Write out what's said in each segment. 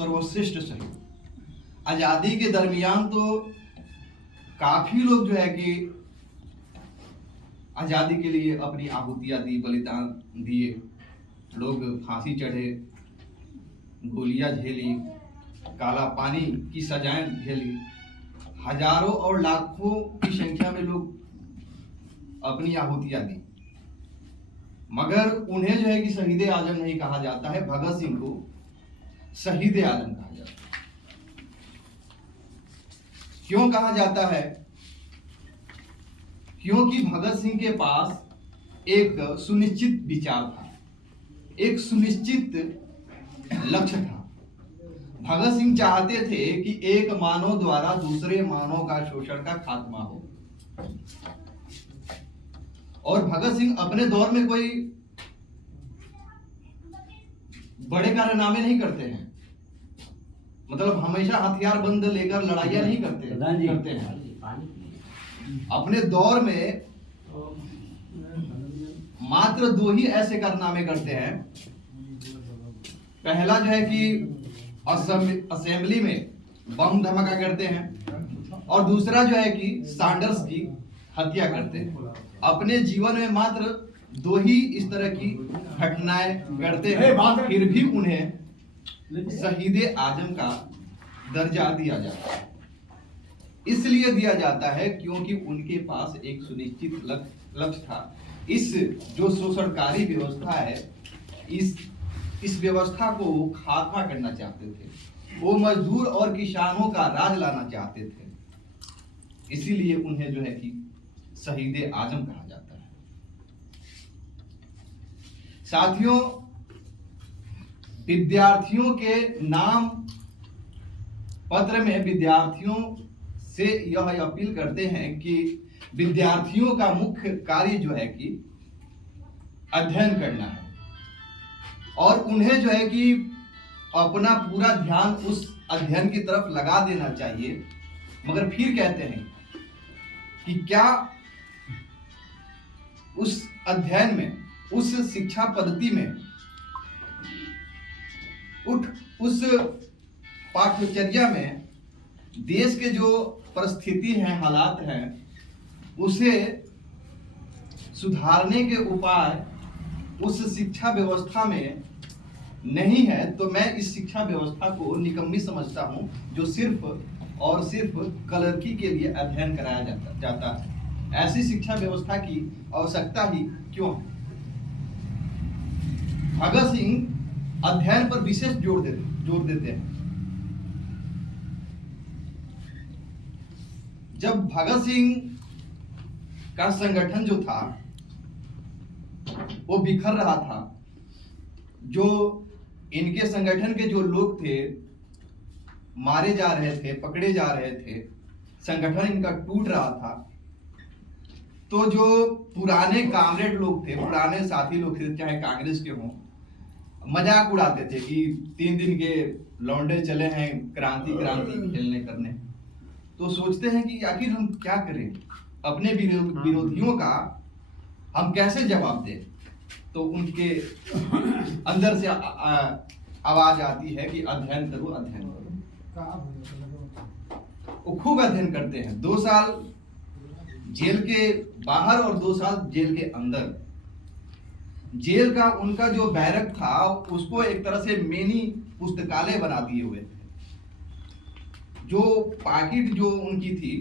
सर्वश्रेष्ठ शहीद। आज़ादी के दरमियान तो काफ़ी लोग जो है कि आज़ादी के लिए अपनी आहुतियाँ दी, बलिदान दिए, लोग फांसी चढ़े, गोलियां झेली, काला पानी की सजाएं झेली, हजारों और लाखों की संख्या में लोग अपनी आहुतियां दी, मगर उन्हें जो है कि शहीद आजम नहीं कहा जाता है। भगत सिंह को शहीद आजम कहा जाता है। क्यों कहा जाता है? क्योंकि भगत सिंह के पास एक सुनिश्चित विचार था, एक सुनिश्चित लक्ष्य था। भगत सिंह चाहते थे कि एक मानव द्वारा दूसरे मानव का शोषण का खात्मा हो। और भगत सिंह अपने दौर में कोई बड़े कारनामे नहीं करते हैं, मतलब हमेशा हथियार बंद लेकर लड़ाइयां नहीं करते हैं। अपने दौर में मात्र 2 ही ऐसे कारनामे करते हैं। पहला जो है कि असेंबली में बम धमाका करते हैं, और दूसरा जो है कि सैंडर्स की हत्या करते हैं। अपने जीवन में मात्र 2 ही इस तरह की घटनाएं करते हैं, फिर भी उन्हें शहीद आजम का दर्जा दिया जाता है। इसलिए दिया जाता है क्योंकि उनके पास एक सुनिश्चित लक्ष्य था। इस जो शोषणकारी व्यवस्था है, इस व्यवस्था को वो खात्मा करना चाहते थे। वो मजदूर और किसानों का राज लाना चाहते थे। इसीलिए उन्हें जो है कि शहीद आजम कहा जाता है। साथियों, विद्यार्थियों के नाम पत्र में विद्यार्थियों से यह अपील करते हैं कि विद्यार्थियों का मुख्य कार्य जो है कि अध्ययन करना है, और उन्हें जो है कि अपना पूरा ध्यान उस अध्ययन की तरफ लगा देना चाहिए। मगर फिर कहते हैं कि क्या उस अध्ययन में, उस शिक्षा पद्धति में, उस पाठ्यचर्या में देश के जो परिस्थिति हैं, हालात हैं, उसे सुधारने के उपाय उस शिक्षा व्यवस्था में नहीं है। तो मैं इस शिक्षा व्यवस्था को निकम्मी समझता हूं, जो सिर्फ और सिर्फ क्लर्की के लिए अध्ययन कराया जाता है। ऐसी शिक्षा व्यवस्था की आवश्यकता ही क्यों है? भगत सिंह अध्ययन पर विशेष जोर देते हैं। जब भगत सिंह का संगठन जो था वो बिखर रहा था, जो इनके संगठन के जो लोग थे मारे जा रहे थे, पकड़े जा रहे थे, संगठन इनका टूट रहा था, तो जो पुराने कामरेड लोग थे, पुराने साथी लोग थे, चाहे कांग्रेस के हों, मजाक उड़ाते थे कि 3 दिन के लौंडे चले हैं क्रांति खेलने करने। तो सोचते हैं कि आखिर हम क्या करें, अपने विरोधियों का हम कैसे जवाब दें। तो उनके अंदर से आवाज आती है कि अध्ययन करो, अध्ययन करो। वो खूब अध्ययन करते हैं। 2 साल जेल के बाहर और 2 साल जेल के अंदर। जेल का उनका जो बैरक था उसको एक तरह से मिनी पुस्तकालय बना दिए हुए थे। जो पाकिट जो उनकी थी,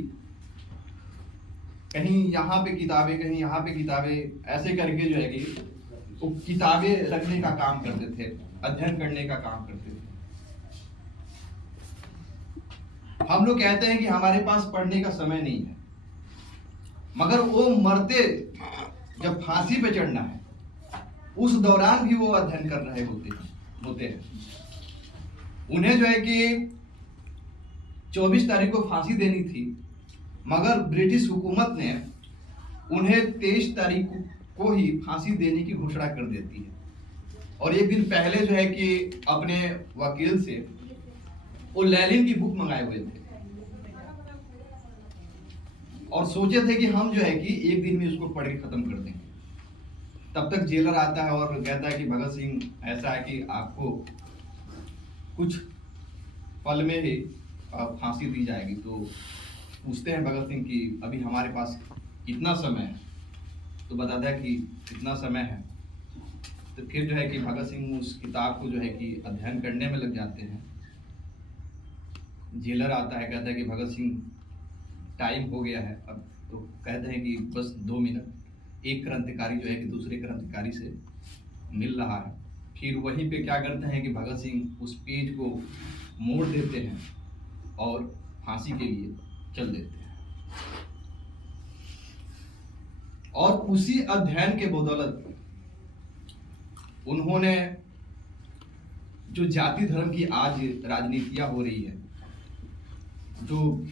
कहीं यहाँ पे किताबें, कहीं यहाँ पे किताबें, ऐसे करके जो है कि वो किताबें रखने का काम करते थे, अध्ययन करने का काम करते थे। हम लोग कहते हैं कि हमारे पास पढ़ने का समय नहीं है, मगर वो मरते जब फांसी पे चढ़ना है उस दौरान भी वो अध्ययन कर रहे होते हैं। उन्हें जो है कि 24 तारीख को फांसी देनी थी, मगर ब्रिटिश हुकूमत ने उन्हें 23 तारीख को ही फांसी देने की घोषणा कर देती है। और एक दिन पहले जो है कि अपने वकील से वो लैलिन की बुक मंगाए हुए थे और सोचे थे कि हम जो है कि एक दिन में उसको पढ़ के खत्म कर देंगे। तब तक जेलर आता है और कहता है कि भगत सिंह, ऐसा है कि आपको कुछ पल में ही फांसी दी जाएगी। तो पूछते हैं भगत सिंह कि अभी हमारे पास कितना समय है, तो बताता है कि इतना समय है। तो फिर जो है कि भगत सिंह उस किताब को जो है कि अध्ययन करने में लग जाते हैं। जेलर आता है, कहता है कि भगत सिंह टाइम हो गया है अब, तो कहते हैं कि बस 2 मिनट। एक क्रांतिकारी जो है कि दूसरे क्रांतिकारी से मिल रहा है। फिर वहीं पे क्या करते हैं कि भगत सिंह उस पेज को मोड़ देते हैं और फांसी के लिए चल देते हैं। और उसी अध्ययन के बदौलत उन्होंने जो जाति धर्म की आज राजनीतियां हो रही है, जो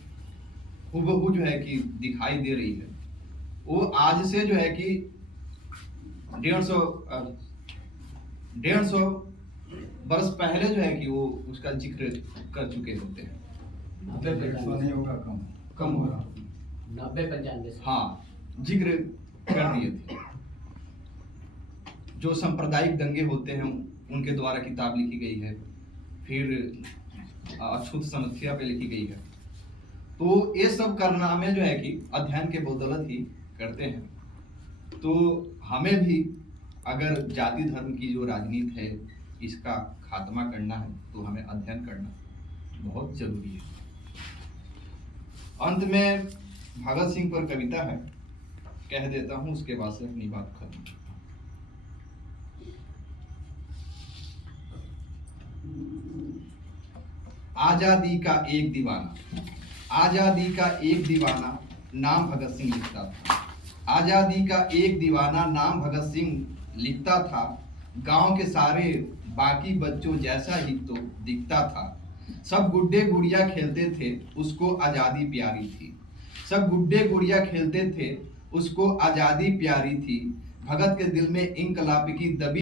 हुबहू जो है कि दिखाई दे रही है, वो आज से जो है कि 150 वर्ष पहले जो है कि वो उसका जिक्र कर चुके होते हैं। 90 होगा, कम होगा, 90-95। हाँ, जिक्र कर दिए थे। जो सांप्रदायिक दंगे होते हैं उनके द्वारा किताब लिखी गई है। फिर अछूत समस्या पे लिखी गई है। तो ये सब कारनामे जो है कि अध्ययन के बदौलत ही करते हैं। तो हमें भी अगर जाति धर्म की जो राजनीति है इसका खात्मा करना है तो हमें अध्ययन करना बहुत जरूरी है। अंत में भगत सिंह पर कविता है, कह देता हूं, उसके बाद से अपनी बात खत्म करता हूं। आजादी का एक दीवाना, आजादी का एक दीवाना नाम भगत सिंह लिखता था। आजादी का एक दीवाना नाम भगत सिंह लिखता था। गांव के सारे बाकी बच्चों जैसा ही तो दिखता था। सब गुड्डे गुड़िया खेलते थे, उसको आजादी प्यारी थी। सब गुड्डे गुड़िया खेलते थे, उसको आजादी प्यारी थी। भगत के दिल में इंकलाब की दबी